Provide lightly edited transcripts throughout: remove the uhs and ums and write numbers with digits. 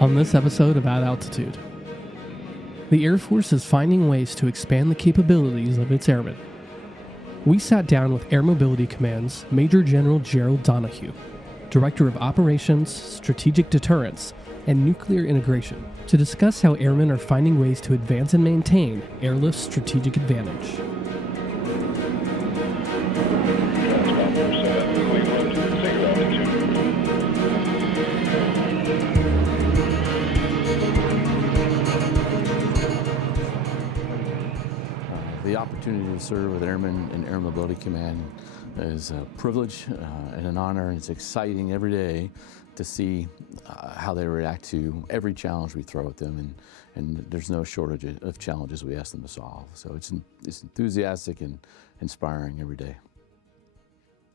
On this episode of At Altitude, the Air Force is finding ways to expand the capabilities of its airmen. We sat down with Air Mobility Command's Major General Gerald Donohue, Director of Operations, Strategic Deterrence, and Nuclear Integration, to discuss how airmen are finding ways to advance and maintain Airlift's strategic advantage. The opportunity to serve with Airmen in Air Mobility Command is a privilege and an honor, and it's exciting every day to see how they react to every challenge we throw at them, and there's no shortage of challenges we ask them to solve. So it's enthusiastic and inspiring every day.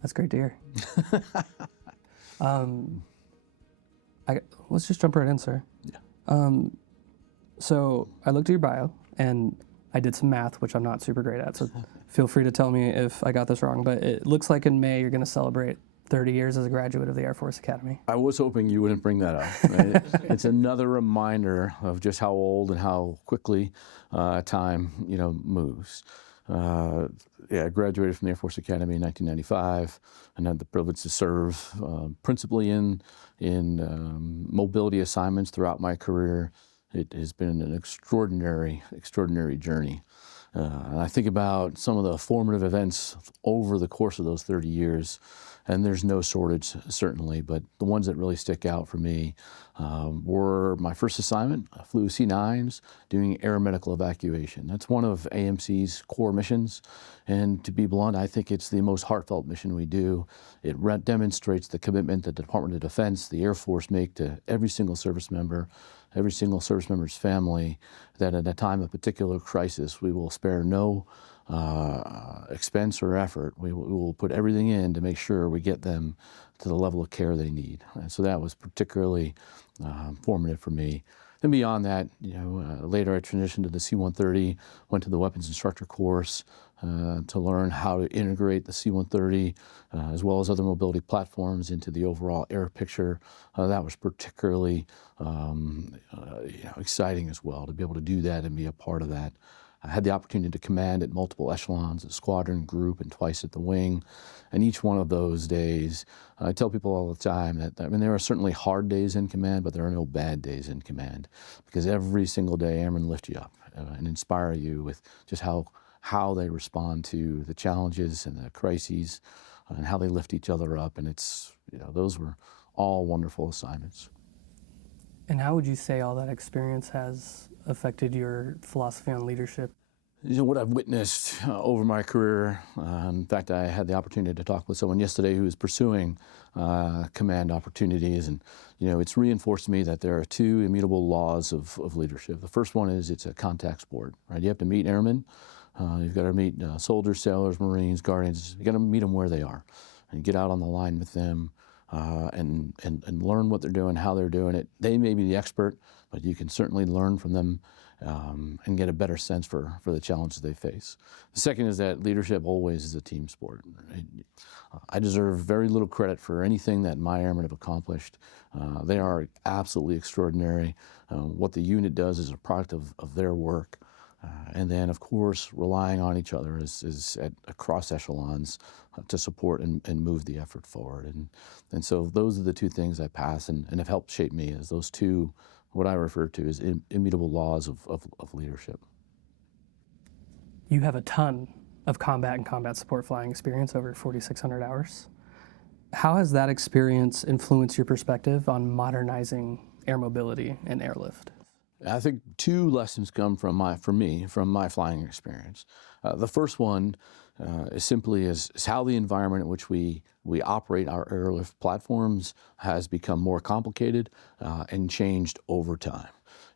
That's great to hear. Let's just jump right in, sir. Yeah. So I looked at your bio, and I did some math, which I'm not super great at, so feel free to tell me if I got this wrong, but it looks like in May you're going to celebrate 30 years as a graduate of the Air Force Academy. I was hoping you wouldn't bring that up. Right? It's another reminder of just how old and how quickly time moves. I graduated from the Air Force Academy in 1995 and had the privilege to serve principally in mobility assignments throughout my career. It has been an extraordinary journey. And I think about some of the formative events over the course of those 30 years, and there's no shortage, certainly, but the ones that really stick out for me were my first assignment. I flew C-9s doing air medical evacuation. That's one of AMC's core missions, and to be blunt, I think it's the most heartfelt mission we do. It demonstrates the commitment that the Department of Defense, the Air Force make to every single service member's family, that at a time of particular crisis, we will spare no expense or effort. We will put everything in to make sure we get them to the level of care they need. And so that was particularly formative for me. Then beyond that, later I transitioned to the C-130, went to the weapons instructor course to learn how to integrate the C-130 as well as other mobility platforms into the overall air picture. That was particularly exciting as well, to be able to do that and be a part of that. I had the opportunity to command at multiple echelons, a squadron, group, and twice at the wing. And each one of those days, I tell people all the time that, there are certainly hard days in command, but there are no bad days in command, because every single day airmen lift you up and inspire you with just how they respond to the challenges and the crises and how they lift each other up. And those were all wonderful assignments. And how would you say all that experience has affected your philosophy on leadership? What I've witnessed over my career, in fact, I had the opportunity to talk with someone yesterday who is pursuing command opportunities, and it's reinforced to me that there are two immutable laws of leadership. The first one is it's a contact sport, right? You have to meet airmen, you've got to meet soldiers, sailors, Marines, Guardians. You got to meet them where they are, and get out on the line with them. And learn what they're doing, how they're doing it. They may be the expert, but you can certainly learn from them and get a better sense for the challenges they face. The second is that leadership always is a team sport. Right? I deserve very little credit for anything that my airmen have accomplished. They are absolutely extraordinary. What the unit does is a product of their work. And then, of course, relying on each other across echelons to support and move the effort forward. And so those are the two things I pass and have helped shape me as those two, what I refer to as immutable laws of leadership. You have a ton of combat and combat support flying experience, over 4,600 hours. How has that experience influenced your perspective on modernizing air mobility and airlift? I think two lessons come from my flying experience. The first one is simply is how the environment in which we operate our airlift platforms has become more complicated and changed over time.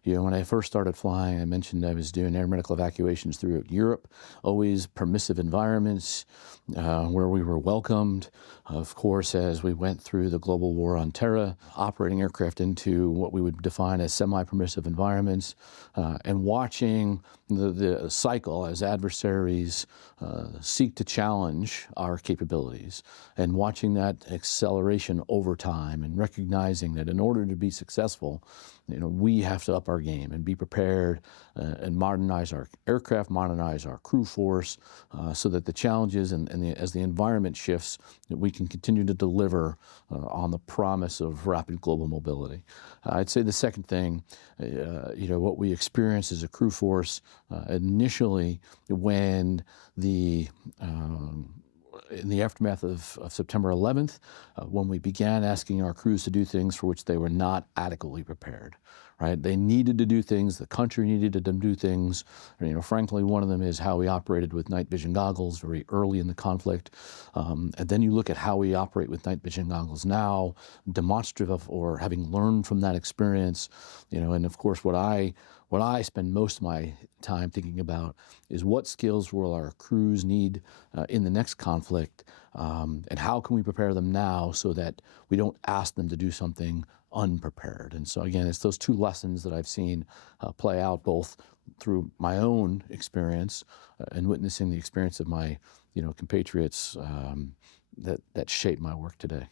When I first started flying, I mentioned I was doing air medical evacuations throughout Europe, always permissive environments where we were welcomed. Of course, as we went through the global war on terror, operating aircraft into what we would define as semi-permissive environments, and watching the cycle as adversaries seek to challenge our capabilities, and watching that acceleration over time, and recognizing that in order to be successful, we have to up our game and be prepared and modernize our aircraft, modernize our crew force, so that the challenges and as the environment shifts, that we can continue to deliver on the promise of rapid global mobility. I'd say the second thing, what we experience as a crew force initially when in the aftermath of September 11th, when we began asking our crews to do things for which they were not adequately prepared. Right? They needed to do things, the country needed to do things. Frankly, one of them is how we operated with night vision goggles very early in the conflict. And then you look at how we operate with night vision goggles now, demonstrative of, or having learned from that experience. And of course, what I spend most of my time thinking about is what skills will our crews need in the next conflict, and how can we prepare them now so that we don't ask them to do something unprepared. And so again, it's those two lessons that I've seen play out both through my own experience and witnessing the experience of my compatriots that shape my work today.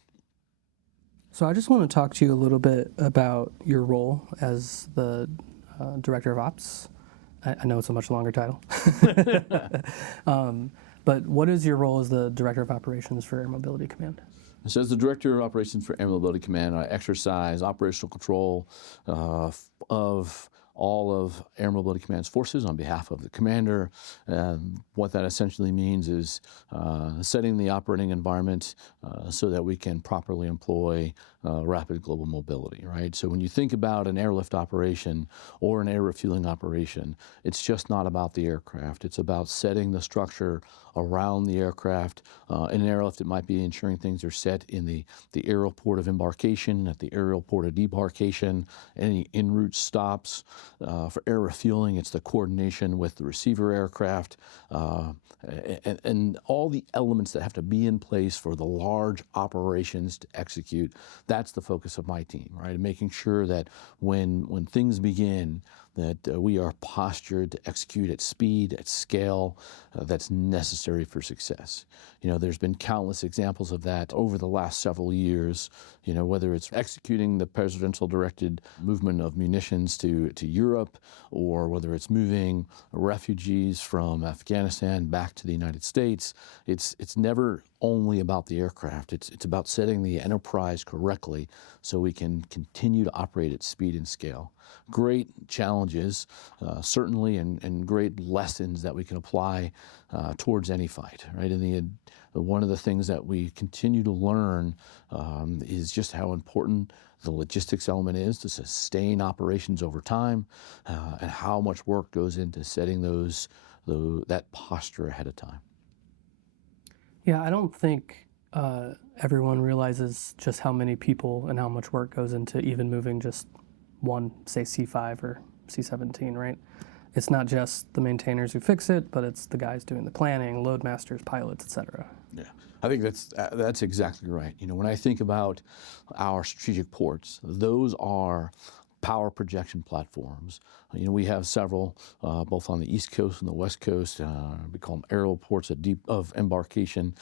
So I just want to talk to you a little bit about your role as the Director of Ops. I know it's a much longer title. But what is your role as the Director of Operations for Air Mobility Command? So as the Director of Operations for Air Mobility Command, I exercise operational control of all of Air Mobility Command's forces on behalf of the commander. What that essentially means is setting the operating environment so that we can properly employ rapid global mobility, right? So when you think about an airlift operation or an air refueling operation, it's just not about the aircraft. It's about setting the structure around the aircraft. In an airlift, it might be ensuring things are set in the aerial port of embarkation, at the aerial port of debarkation, any en route stops. For air refueling, it's the coordination with the receiver aircraft, and all the elements that have to be in place for the large operations to execute. That's the focus of my team, right? Making sure that when things begin, that we are postured to execute at speed, at scale, that's necessary for success. There's been countless examples of that over the last several years, whether it's executing the presidential directed movement of munitions to Europe, or whether it's moving refugees from Afghanistan back to the United States. It's never only about the aircraft. It's about setting the enterprise correctly so we can continue to operate at speed and scale. Great challenges, certainly, and great lessons that we can apply towards any fight, right? And one of the things that we continue to learn is just how important the logistics element is to sustain operations over time, and how much work goes into setting that posture ahead of time. Yeah, I don't think everyone realizes just how many people and how much work goes into even moving just one, say, C5 or C-17, right? It's not just the maintainers who fix it, but it's the guys doing the planning, load masters, pilots, etc. Yeah, I think that's exactly right. When I think about our strategic ports, those are power projection platforms. We have several, both on the East Coast and the West Coast. We call them aerial ports of embarkation,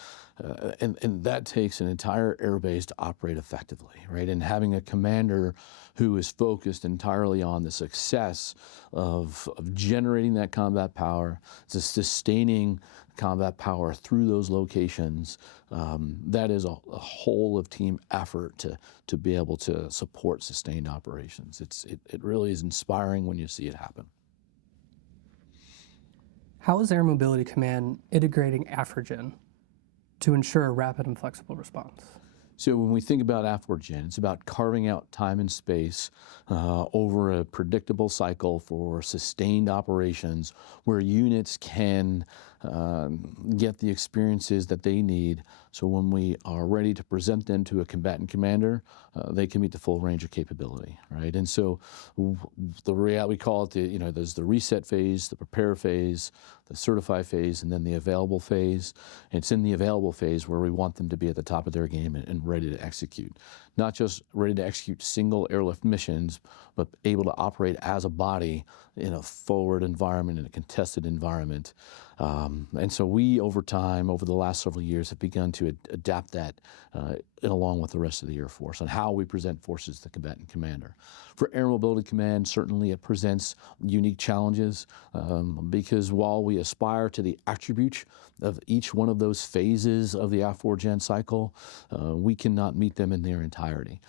and that takes an entire airbase to operate effectively, right? And having a commander who is focused entirely on the success of generating that combat power, to sustaining combat power through those locations, that is a whole of team effort to be able to support sustained operations. It really is inspiring when you see it happen. How is Air Mobility Command integrating AFRIGEN to ensure a rapid and flexible response? So when we think about AFRIGEN, it's about carving out time and space over a predictable cycle for sustained operations where units can get the experiences that they need, so when we are ready to present them to a combatant commander, they can meet the full range of capability, right? And so we call it there's the reset phase, the prepare phase, the certify phase, and then the available phase. And it's in the available phase where we want them to be at the top of their game and ready to execute. Not just ready to execute single airlift missions, but able to operate as a body in a forward environment, in a contested environment. And so we, over time, over the last several years, have begun to adapt that along with the rest of the Air Force on how we present forces to the combatant commander. For Air Mobility Command, certainly it presents unique challenges because while we aspire to the attributes of each one of those phases of the AF4Gen cycle, we cannot meet them in their entirety.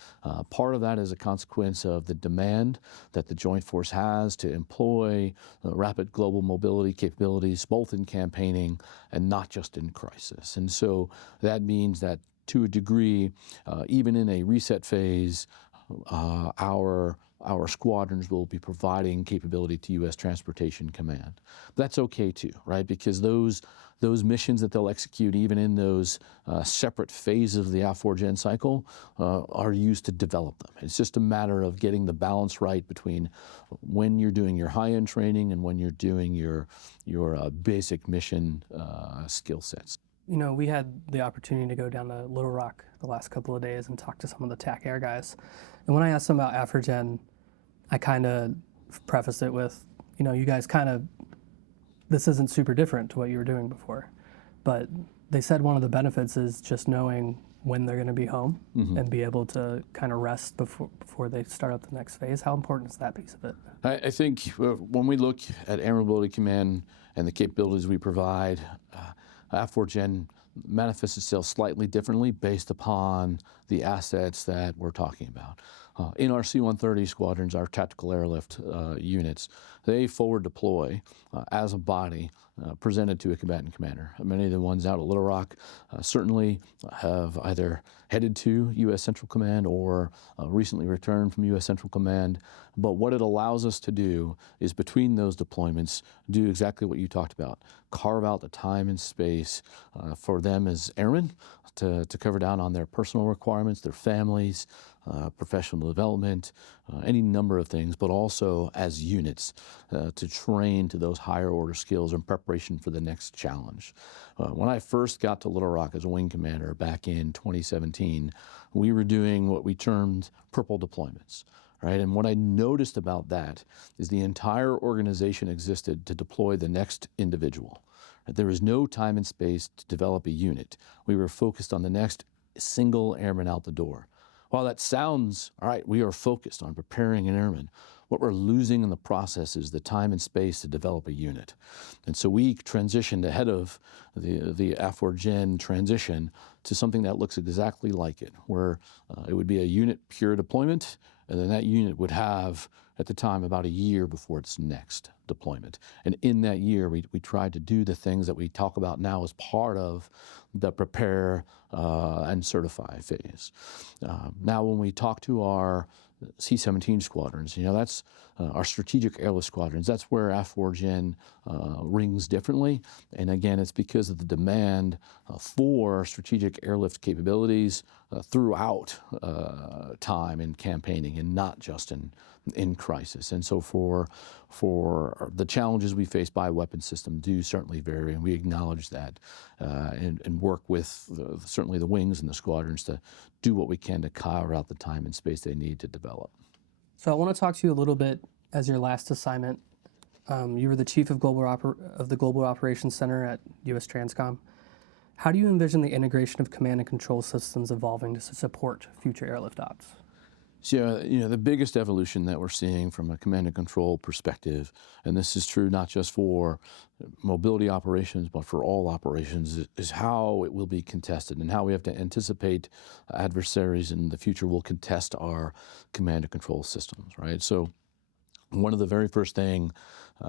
Part of that is a consequence of the demand that the Joint Force has to employ rapid global mobility capabilities, both in campaigning and not just in crisis. And so that means that to a degree, even in a reset phase, our squadrons will be providing capability to U.S. Transportation Command. But that's okay too, right? Because those missions that they'll execute, even in those separate phases of the AF4Gen cycle, are used to develop them. It's just a matter of getting the balance right between when you're doing your high-end training and when you're doing your basic mission skill sets. You know, we had the opportunity to go down to Little Rock the last couple of days and talk to some of the TAC Air guys. And when I asked them about AF4Gen, I kind of prefaced it with, you guys this isn't super different to what you were doing before. But they said one of the benefits is just knowing when they're going to be home and be able to kind of rest before they start up the next phase. How important is that piece of it? I think when we look at Air Mobility Command and the capabilities we provide, AF4Gen manifests itself slightly differently based upon the assets that we're talking about. In our C-130 squadrons, our tactical airlift units, they forward deploy as a body presented to a combatant commander. Many of the ones out at Little Rock certainly have either headed to U.S. Central Command or recently returned from U.S. Central Command. But what it allows us to do is between those deployments, do exactly what you talked about, carve out the time and space for them as airmen to cover down on their personal requirements, their families, professional development, any number of things, but also as units to train to those higher order skills in preparation for the next challenge. When I first got to Little Rock as a wing commander back in 2017, we were doing what we termed purple deployments. Right? And what I noticed about that is the entire organization existed to deploy the next individual. There was no time and space to develop a unit. We were focused on the next single airman out the door. While that sounds, all right, we are focused on preparing an airman, what we're losing in the process is the time and space to develop a unit. And so we transitioned ahead of the AF4Gen transition to something that looks exactly like it, where it would be a unit pure deployment, and then that unit would have, at the time, about a year before its next deployment. And in that year, we tried to do the things that we talk about now as part of the prepare and certify phase. Now, when we talk to our C-17 squadrons, that's our strategic airlift squadrons. That's where AF4Gen rings differently. And again, it's because of the demand for strategic airlift capabilities throughout time in campaigning and not just in crisis. And so for the challenges we face by weapon system do certainly vary, and we acknowledge that and work with certainly the wings and the squadrons to do what we can to carve out the time and space they need to develop. So I want to talk to you a little bit as your last assignment. You were the chief of the Global Operations Center at U.S. Transcom. How do you envision the integration of command and control systems evolving to support future airlift ops? So, the biggest evolution that we're seeing from a command and control perspective, and this is true not just for mobility operations, but for all operations, is how it will be contested and how we have to anticipate adversaries in the future will contest our command and control systems, right? So one of the very first thing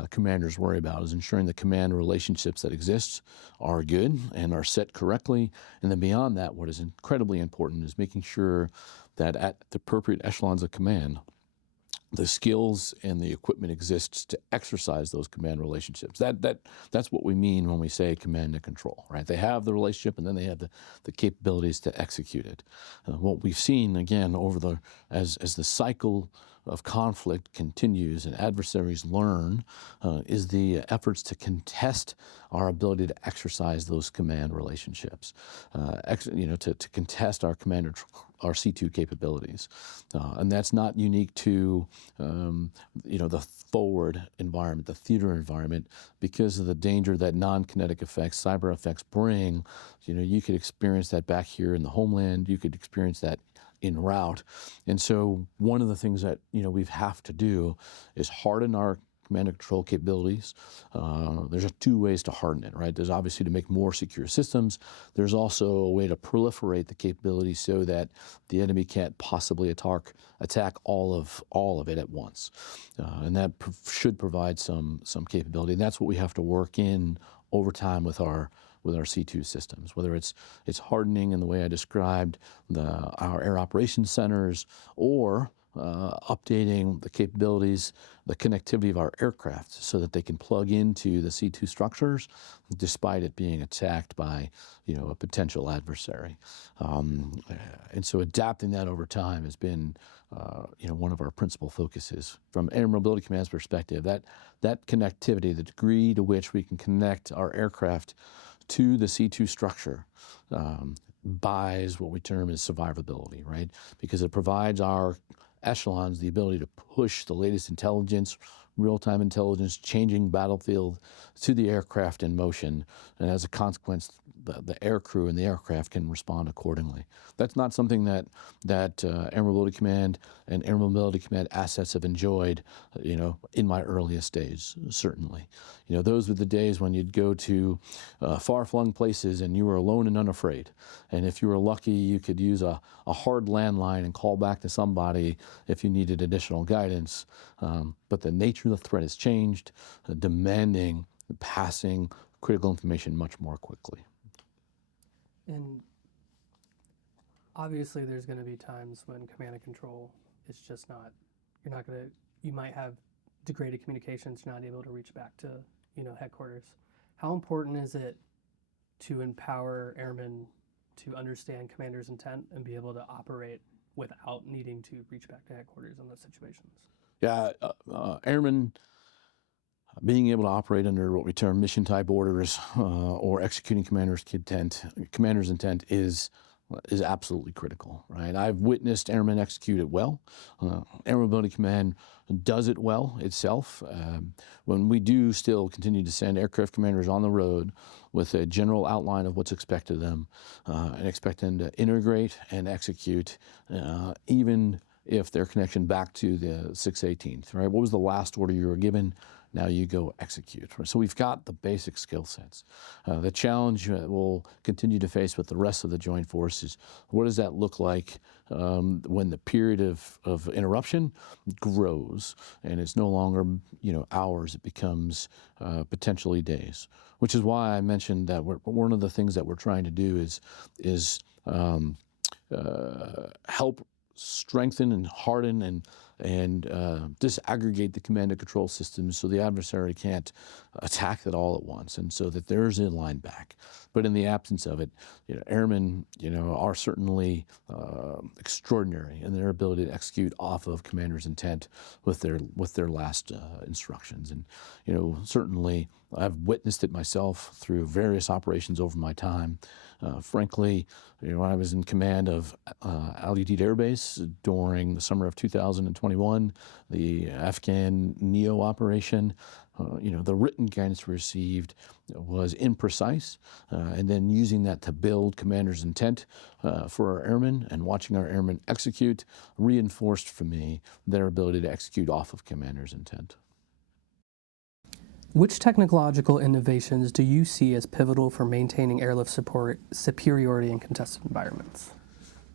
commanders worry about is ensuring the command relationships that exist are good and are set correctly. And then beyond that, what is incredibly important is making sure that at the appropriate echelons of command, the skills and the equipment exists to exercise those command relationships. That's what we mean when we say command and control, right? They have the relationship, and then they have the capabilities to execute it. What we've seen again as the cycle of conflict continues and adversaries learn is the efforts to contest our ability to exercise those command relationships, to contest our our C2 capabilities. And that's not unique to the forward environment, the theater environment, because of the danger that non-kinetic effects, cyber effects bring. You could experience that back here in the homeland. You could experience that en route. And so one of the things that we have to do is harden our command and control capabilities. There's two ways to harden it, right? There's obviously to make more secure systems. There's also a way to proliferate the capabilities so that the enemy can't possibly attack all of it at once, and that should provide some capability. And that's what we have to work in over time with our C2 systems, whether it's hardening in the way I described our air operations centers, or updating the capabilities, the connectivity of our aircraft so that they can plug into the C2 structures despite it being attacked by a potential adversary. And so adapting that over time has been one of our principal focuses. From Air Mobility Command's perspective, that connectivity, the degree to which we can connect our aircraft to the C2 structure, buys what we term as survivability, right? Because it provides our echelons the ability to push the latest intelligence, real-time intelligence, changing battlefield to the aircraft in motion, and as a consequence, the air crew and the aircraft can respond accordingly. That's not something that Air Mobility Command and Air Mobility Command assets have enjoyed, in my earliest days, certainly. Those were the days when you'd go to far-flung places and you were alone and unafraid. And if you were lucky, you could use a hard landline and call back to somebody if you needed additional guidance. But the nature of the threat has changed, demanding passing critical information much more quickly. And obviously there's going to be times when command and control is just you might have degraded communications, you're not able to reach back to, headquarters. How important is it to empower airmen to understand commander's intent and be able to operate without needing to reach back to headquarters in those situations? Yeah, airmen being able to operate under what we term mission type orders or executing commander's intent is absolutely critical, right? I've witnessed airmen execute it well. Air Mobility Command does it well itself. When we do still continue to send aircraft commanders on the road with a general outline of what's expected of them, and expect them to integrate and execute, even if their connection back to the 618th, right? What was the last order you were given? Now you go execute. So we've got the basic skill sets. The challenge we'll continue to face with the rest of the Joint Force is, what does that look like when the period of interruption grows and it's no longer hours, it becomes potentially days. Which is why I mentioned that one of the things that we're trying to do is help strengthen and harden and disaggregate the command and control systems so the adversary can't attack it all at once, and so that there's a line back. But in the absence of it, airmen, are certainly extraordinary in their ability to execute off of commander's intent with their last instructions. And certainly I've witnessed it myself through various operations over my time. Frankly, when I was in command of Al Udeid Air Base during the summer of 2021, the Afghan NEO operation, the written guidance we received was imprecise, and then using that to build commander's intent for our airmen and watching our airmen execute reinforced for me their ability to execute off of commander's intent. Which technological innovations do you see as pivotal for maintaining airlift support superiority in contested environments?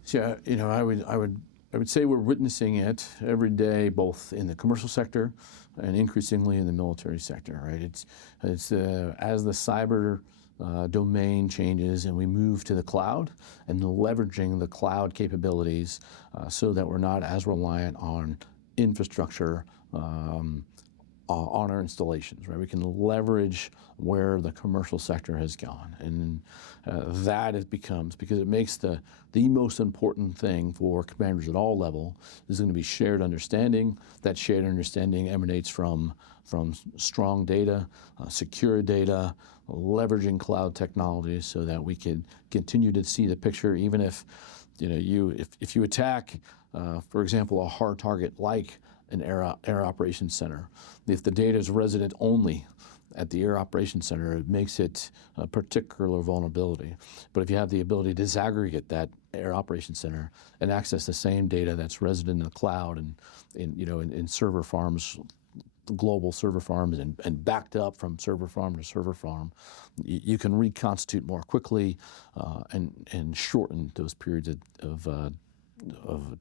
So, I would say we're witnessing it every day, both in the commercial sector and increasingly in the military sector. Right? It's as the cyber domain changes and we move to the cloud and leveraging the cloud capabilities so that we're not as reliant on infrastructure on our installations, right? We can leverage where the commercial sector has gone, and that it becomes, because it makes the most important thing for commanders at all level is going to be shared understanding. That shared understanding emanates from strong data, secure data, leveraging cloud technologies, so that we can continue to see the picture, even if if you attack, for example, a hard target like an air operations center. If the data is resident only at the air operations center, it makes it a particular vulnerability. But if you have the ability to disaggregate that air operations center and access the same data that's resident in the cloud and in server farms, global server farms, and backed up from server farm to server farm, you can reconstitute more quickly and shorten those periods of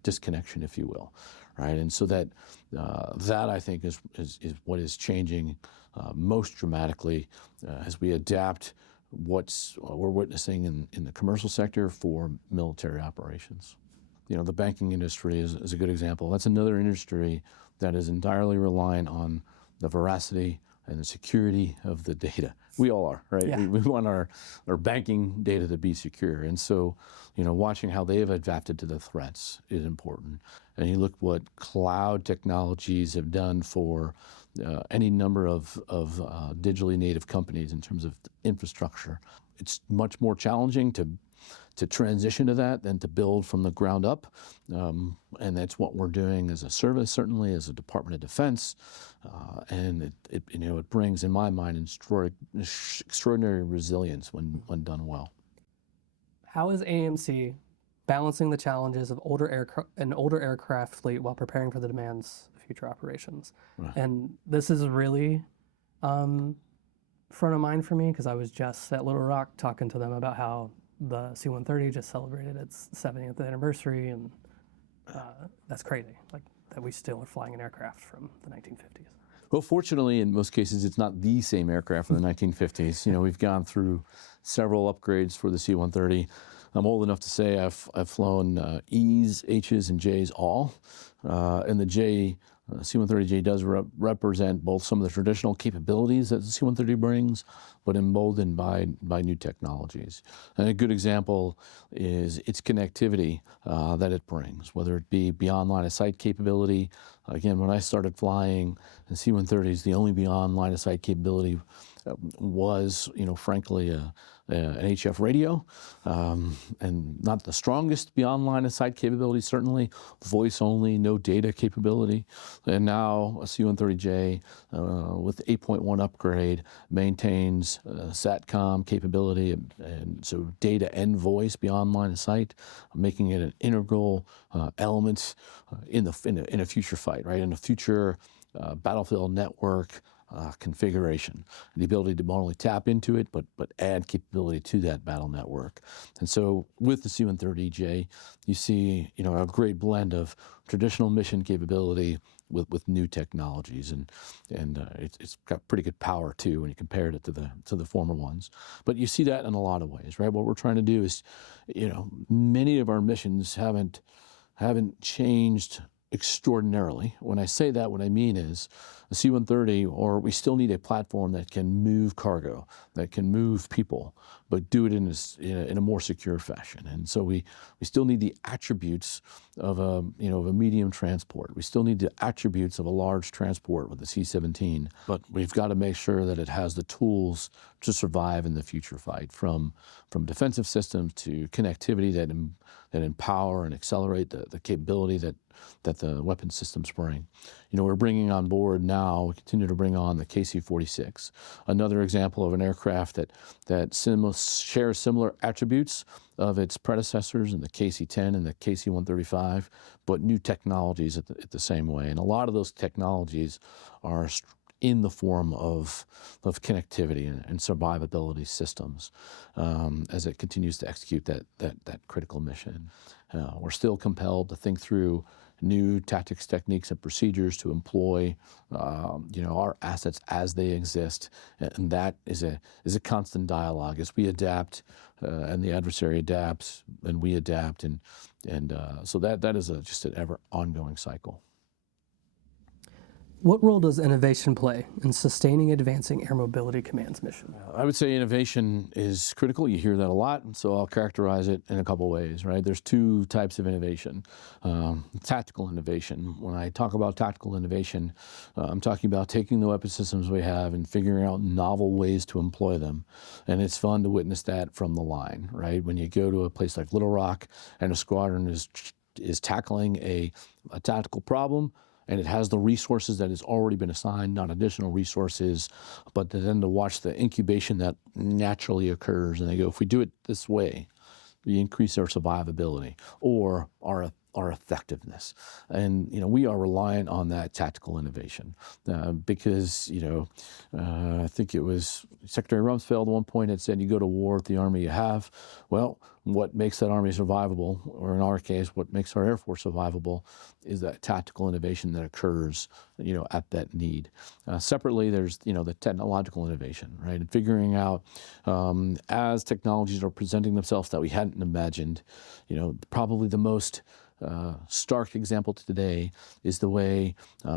disconnection, if you will, right? And so that I think is what is changing most dramatically as we adapt what we're witnessing in the commercial sector for military operations. The banking industry is a good example. That's another industry that is entirely reliant on the veracity and the security of the data. We all are, right? Yeah. We want our banking data to be secure. And so, watching how they have adapted to the threats is important. And you look what cloud technologies have done for any number of digitally native companies in terms of infrastructure. It's much more challenging to transition to that than to build from the ground up. And that's what we're doing as a service, certainly as a Department of Defense. And it brings, in my mind, extraordinary resilience when done well. How is AMC balancing the challenges of an older aircraft fleet while preparing for the demands of future operations? Right. And this is really front of mind for me, because I was just at Little Rock talking to them about how the C-130 just celebrated its 70th anniversary, and that's crazy, like that we still are flying an aircraft from the 1950s. Well, fortunately, in most cases, it's not the same aircraft from the 1950s. We've gone through several upgrades for the C-130. I'm old enough to say I've flown E's, H's, and J's all, and the C-130J does represent both some of the traditional capabilities that the C-130 brings, but emboldened by new technologies. And a good example is its connectivity that it brings, whether it be beyond line of sight capability. Again, when I started flying the C-130s, the only beyond line of sight capability was, frankly, an HF radio, and not the strongest beyond line of sight capability, certainly voice only, no data capability. And now a C-130J with 8.1 upgrade maintains SATCOM capability, and so data and voice beyond line of sight, making it an integral element in a future fight, right? In a future battlefield network configuration, the ability to not only tap into it, but add capability to that battle network. And so with the C-130J, you see, a great blend of traditional mission capability with new technologies, and it's got pretty good power too when you compare it to the former ones. But you see that in a lot of ways, right? What we're trying to do is, many of our missions haven't changed extraordinarily. When I say that, what I mean is a C-130, or we still need a platform that can move cargo, that can move people, but do it in a more secure fashion. And so we still need the attributes of a medium transport. We still need the attributes of a large transport with the C-17, but we've got to make sure that it has the tools to survive in the future fight, from defensive systems to connectivity that empower and accelerate the capability that the weapon systems bring. We're bringing on board now, we continue to bring on the KC-46, another example of an aircraft that shares similar attributes of its predecessors in the KC-10 and the KC-135, but new technologies at the same way. And a lot of those technologies are in the form of connectivity and survivability systems as it continues to execute that critical mission. We're still compelled to think through new tactics, techniques, and procedures to employ our assets as they exist, and that is a constant dialogue as we adapt, and the adversary adapts, and we adapt, and so that is just an ever ongoing cycle. What role does innovation play in sustaining Advancing Air Mobility Command's mission? I would say innovation is critical. You hear that a lot, so I'll characterize it in a couple ways, right? There's two types of innovation. Tactical innovation. When I talk about tactical innovation, I'm talking about taking the weapon systems we have and figuring out novel ways to employ them. And it's fun to witness that from the line, right? When you go to a place like Little Rock and a squadron is tackling a tactical problem, and it has the resources that has already been assigned, not additional resources, but then to watch the incubation that naturally occurs. And they go, if we do it this way, we increase our survivability or our effectiveness. And, we are reliant on that tactical innovation because, I think it was Secretary Rumsfeld at one point had said, you go to war with the army you have. Well, what makes that army survivable, or in our case, what makes our Air Force survivable, is that tactical innovation that occurs, at that need. Separately, there's, the technological innovation, right? And figuring out as technologies are presenting themselves that we hadn't imagined, probably the most stark example today is the way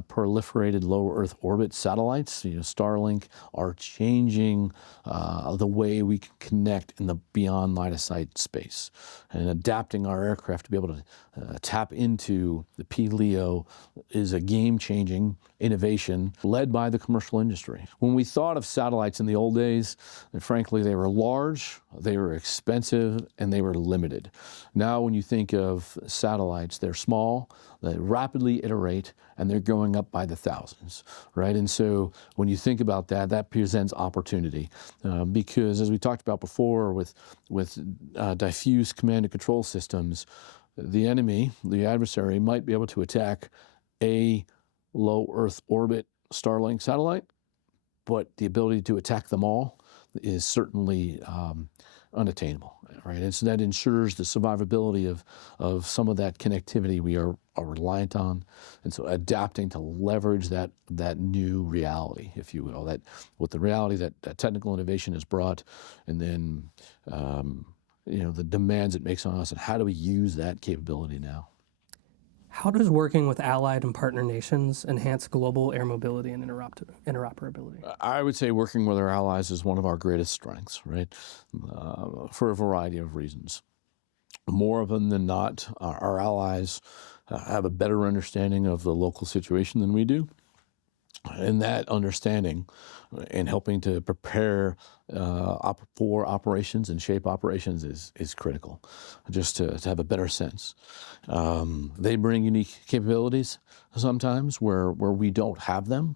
proliferated low Earth orbit satellites, Starlink, are changing the way we can connect in the beyond line of sight space, and adapting our aircraft to be able to tap into the PLEO is a game-changing innovation led by the commercial industry. When we thought of satellites in the old days, frankly, they were large, they were expensive, and they were limited. Now, when you think of satellites, they're small, they rapidly iterate, and they're going up by the thousands, right? And so when you think about that, that presents opportunity because, as we talked about before with diffuse command and control systems, the enemy, the adversary, might be able to attack a low Earth orbit Starlink satellite, but the ability to attack them all is certainly unattainable, right? And so that ensures the survivability of some of that connectivity we are reliant on, and so adapting to leverage that new reality, if you will, that with the reality that technical innovation has brought, and then the demands it makes on us, and how do we use that capability now? How does working with allied and partner nations enhance global air mobility and interoperability? I would say working with our allies is one of our greatest strengths, right? For a variety of reasons. More of them than not, our allies have a better understanding of the local situation than we do. And that understanding and helping to prepare for operations and shape operations is critical, just to have a better sense. They bring unique capabilities sometimes where we don't have them.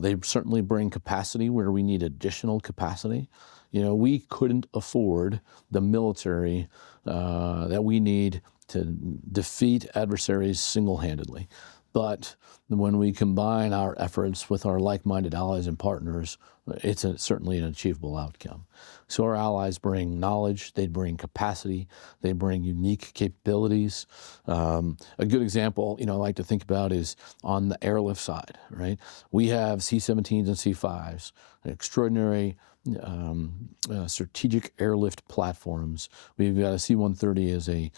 They certainly bring capacity where we need additional capacity. We couldn't afford the military that we need to defeat adversaries single-handedly. But when we combine our efforts with our like-minded allies and partners, it's certainly an achievable outcome. So our allies bring knowledge, they bring capacity, they bring unique capabilities. A good example, I like to think about is on the airlift side, right? We have C-17s and C-5s, extraordinary strategic airlift platforms. We've got a C-130 as an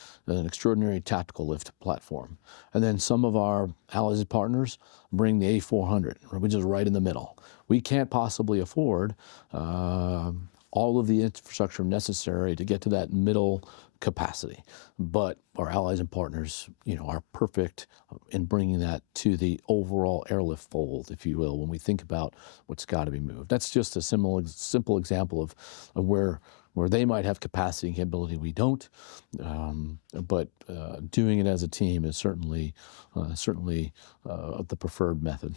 extraordinary tactical lift platform. And then some of our allies and partners bring the A400, which is right in the middle. We can't possibly afford all of the infrastructure necessary to get to that middle capacity. But our allies and partners, are perfect in bringing that to the overall airlift fold, if you will, when we think about what's got to be moved. That's just a simple example of where they might have capacity and capability we don't. But doing it as a team is certainly the preferred method.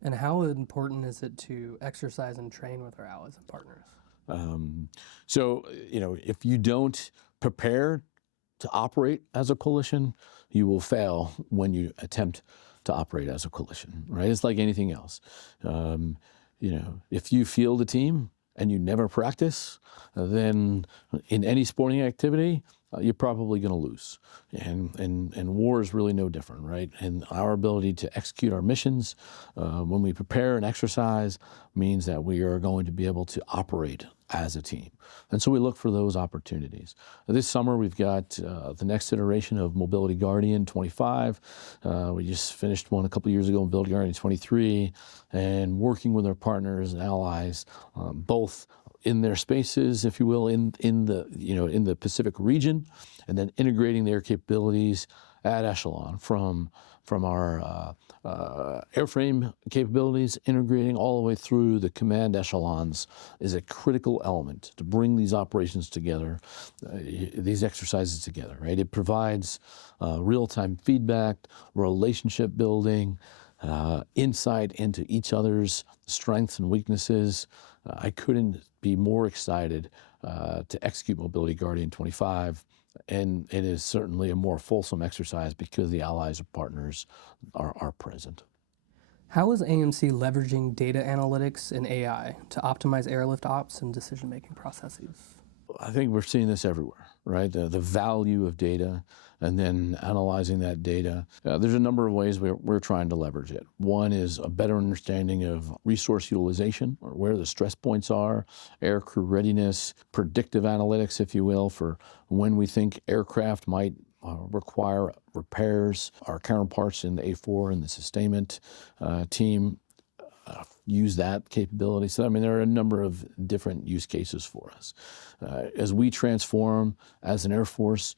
And how important is it to exercise and train with our allies and partners? So, if you don't prepare to operate as a coalition, you will fail when you attempt to operate as a coalition, right? It's like anything else. If you field a team and you never practice, then in any sporting activity, you're probably going to lose. And war is really no different, right? And our ability to execute our missions when we prepare and exercise means that we are going to be able to operate as a team. And so we look for those opportunities. This summer, we've got the next iteration of Mobility Guardian 25. We just finished one a couple years ago, Mobility Guardian 23, and working with our partners and allies, both in their spaces, if you will, in the Pacific region, and then integrating their capabilities at echelon from our airframe capabilities, integrating all the way through the command echelons is a critical element to bring these operations together, these exercises together, right? It provides real-time feedback, relationship building, insight into each other's strengths and weaknesses. I couldn't be more excited to execute Mobility Guardian 25, and it is certainly a more fulsome exercise because the allies or partners are present. How is AMC leveraging data analytics and AI to optimize airlift ops and decision-making processes? I think we're seeing this everywhere, right? The value of data and then analyzing that data. There's a number of ways we're trying to leverage it. One is a better understanding of resource utilization, or where the stress points are, air crew readiness, predictive analytics, if you will, for when we think aircraft might require repairs. Our counterparts in the A4 and the sustainment team use that capability. So, I mean, there are a number of different use cases for us. As we transform as an Air Force,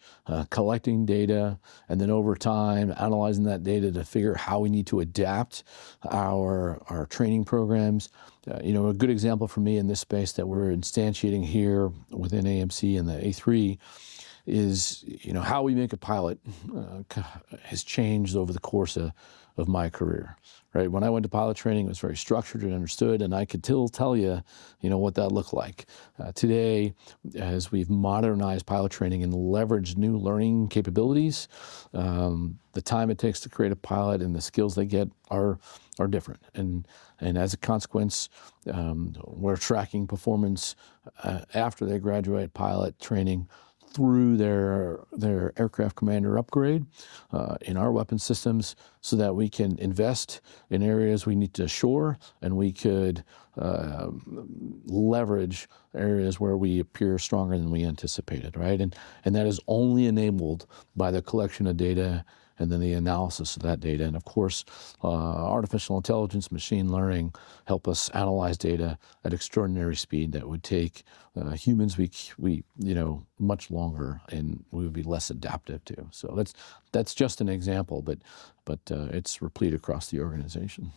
collecting data, and then over time, analyzing that data to figure how we need to adapt our training programs. A good example for me in this space that we're instantiating here within AMC and the A3 is, how we make a pilot has changed over the course of my career. Right, when I went to pilot training, it was very structured and understood, and I could still tell you, what that looked like. Today, as we've modernized pilot training and leveraged new learning capabilities, the time it takes to create a pilot and the skills they get are different. And as a consequence, we're tracking performance after they graduate pilot training through their aircraft commander upgrade in our weapon systems, so that we can invest in areas we need to shore, and we could leverage areas where we appear stronger than we anticipated, right? And that is only enabled by the collection of data and then the analysis of that data. And of course, artificial intelligence, machine learning help us analyze data at extraordinary speed that would take humans much longer, and we would be less adaptive to. So that's just an example, but it's replete across the organization.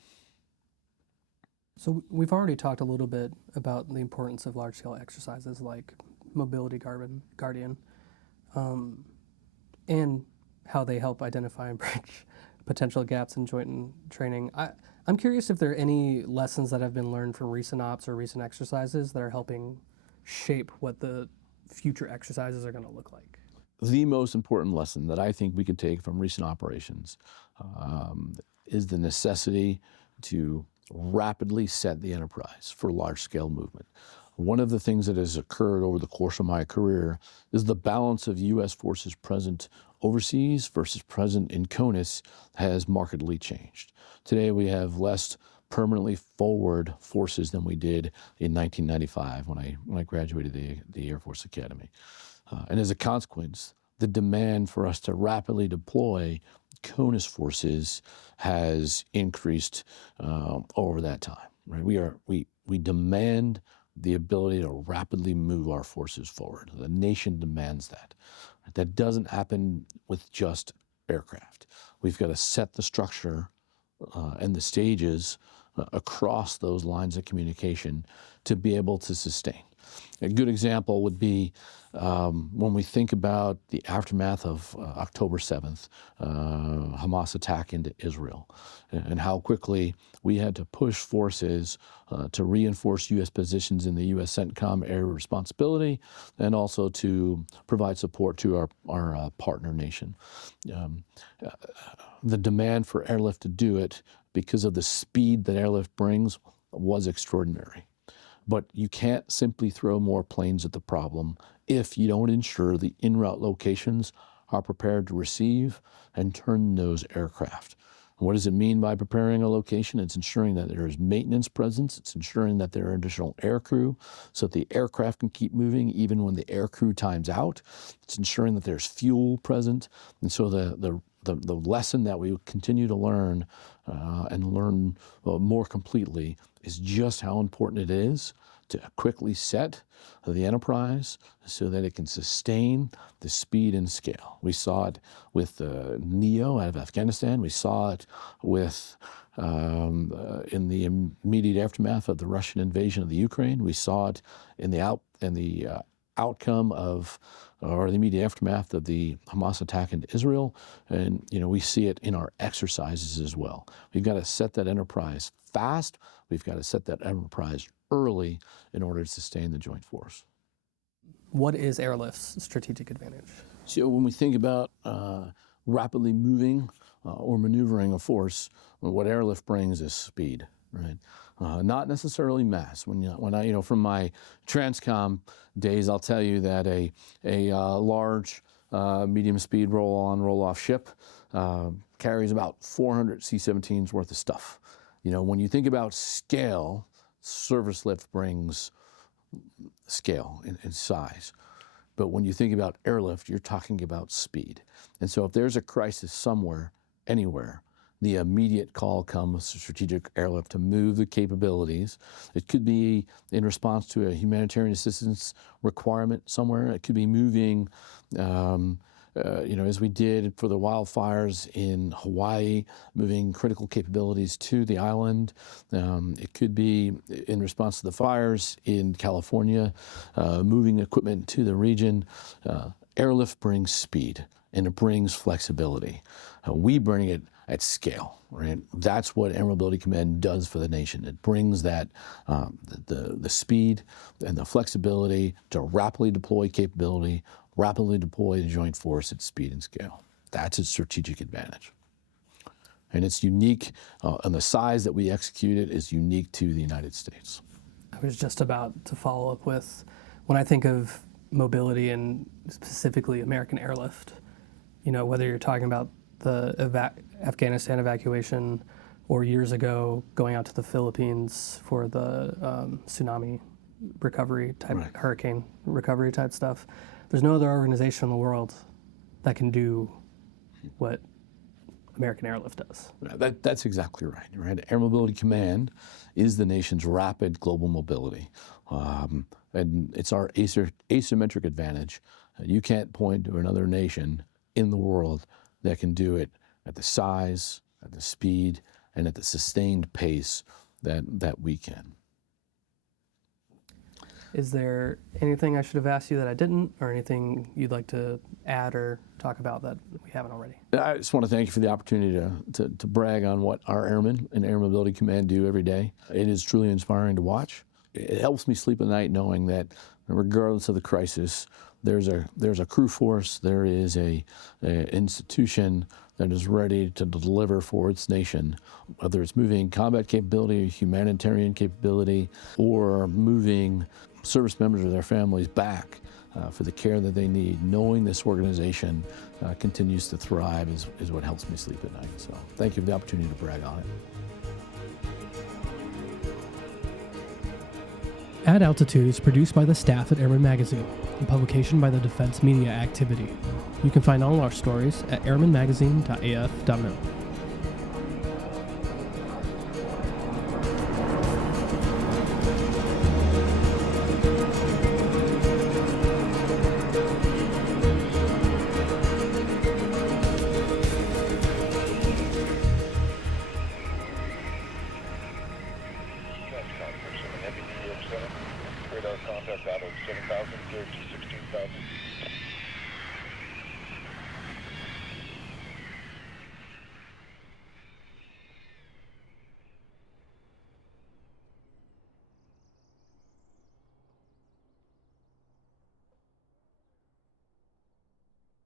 So we've already talked a little bit about the importance of large-scale exercises like Mobility Guardian, and how they help identify and bridge potential gaps in joint training. I'm curious if there are any lessons that have been learned from recent ops or recent exercises that are helping shape what the future exercises are going to look like. The most important lesson that I think we could take from recent operations is the necessity to rapidly set the enterprise for large-scale movement. One of the things that has occurred over the course of my career is the balance of U.S. forces present overseas versus present in CONUS has markedly changed. Today we have less permanently forward forces than we did in 1995 when I graduated the Air Force Academy. And as a consequence, the demand for us to rapidly deploy CONUS forces has increased over that time. Right? We demand the ability to rapidly move our forces forward. The nation demands that. That doesn't happen with just aircraft. We've got to set the structure and the stages across those lines of communication to be able to sustain. A good example would be when we think about the aftermath of October 7th, Hamas attack into Israel, and how quickly we had to push forces to reinforce U.S. positions in the U.S. CENTCOM area of responsibility, and also to provide support to our partner nation. The demand for Airlift to do it, because of the speed that Airlift brings, was extraordinary. But you can't simply throw more planes at the problem if you don't ensure the en route locations are prepared to receive and turn those aircraft. What does it mean by preparing a location? It's ensuring that there is maintenance presence. It's ensuring that there are additional air crew so that the aircraft can keep moving even when the air crew times out. It's ensuring that there's fuel present. And so the lesson that we continue to learn and learn more completely is just how important it is to quickly set the enterprise so that it can sustain the speed and scale. We saw it with NEO out of Afghanistan. We saw it with in the immediate aftermath of the Russian invasion of the Ukraine. We saw it in the outcome of, or the immediate aftermath of the Hamas attack into Israel. And we see it in our exercises as well. We've got to set that enterprise fast. We've got to set that enterprise early in order to sustain the joint force. What is Airlift's strategic advantage? So when we think about rapidly moving or maneuvering a force, what Airlift brings is speed, right? Not necessarily mass. When I from my Transcom days, I'll tell you that a large medium speed roll-on, roll-off ship carries about 400 C-17s worth of stuff. When you think about scale, service lift brings scale and size. But when you think about airlift, you're talking about speed. And so if there's a crisis somewhere, anywhere, the immediate call comes to strategic airlift to move the capabilities. It could be in response to a humanitarian assistance requirement somewhere. It could be moving, as we did for the wildfires in Hawaii, moving critical capabilities to the island. It could be in response to the fires in California, moving equipment to the region. Airlift brings speed and it brings flexibility. We bring it at scale, right? That's what Air Mobility Command does for the nation. It brings that the speed and the flexibility to rapidly deploy capability, rapidly deploy the joint force at speed and scale. That's its strategic advantage. And it's unique, and the size that we execute it is unique to the United States. I was just about to follow up with, when I think of mobility and specifically American Airlift, whether you're talking about the Afghanistan evacuation or years ago going out to the Philippines for the tsunami recovery type, right. Hurricane recovery type stuff, there's no other organization in the world that can do what American Airlift does. That's exactly right. Air Mobility Command is the nation's rapid global mobility. And it's our asymmetric advantage. You can't point to another nation in the world that can do it at the size, at the speed, and at the sustained pace that we can. Is there anything I should have asked you that I didn't, or anything you'd like to add or talk about that we haven't already? I just want to thank you for the opportunity to brag on what our airmen and Air Mobility Command do every day. It is truly inspiring to watch. It helps me sleep at night knowing that regardless of the crisis, there's a crew force, there is a institution that is ready to deliver for its nation, whether it's moving combat capability, humanitarian capability, or moving service members or their families back for the care that they need. Knowing this organization continues to thrive is what helps me sleep at night. So thank you for the opportunity to brag on it. At Altitude is produced by the staff at Airman Magazine, a publication by the Defense Media Activity. You can find all our stories at airmanmagazine.af.mil. Radar contact out of 7,000, 16,000.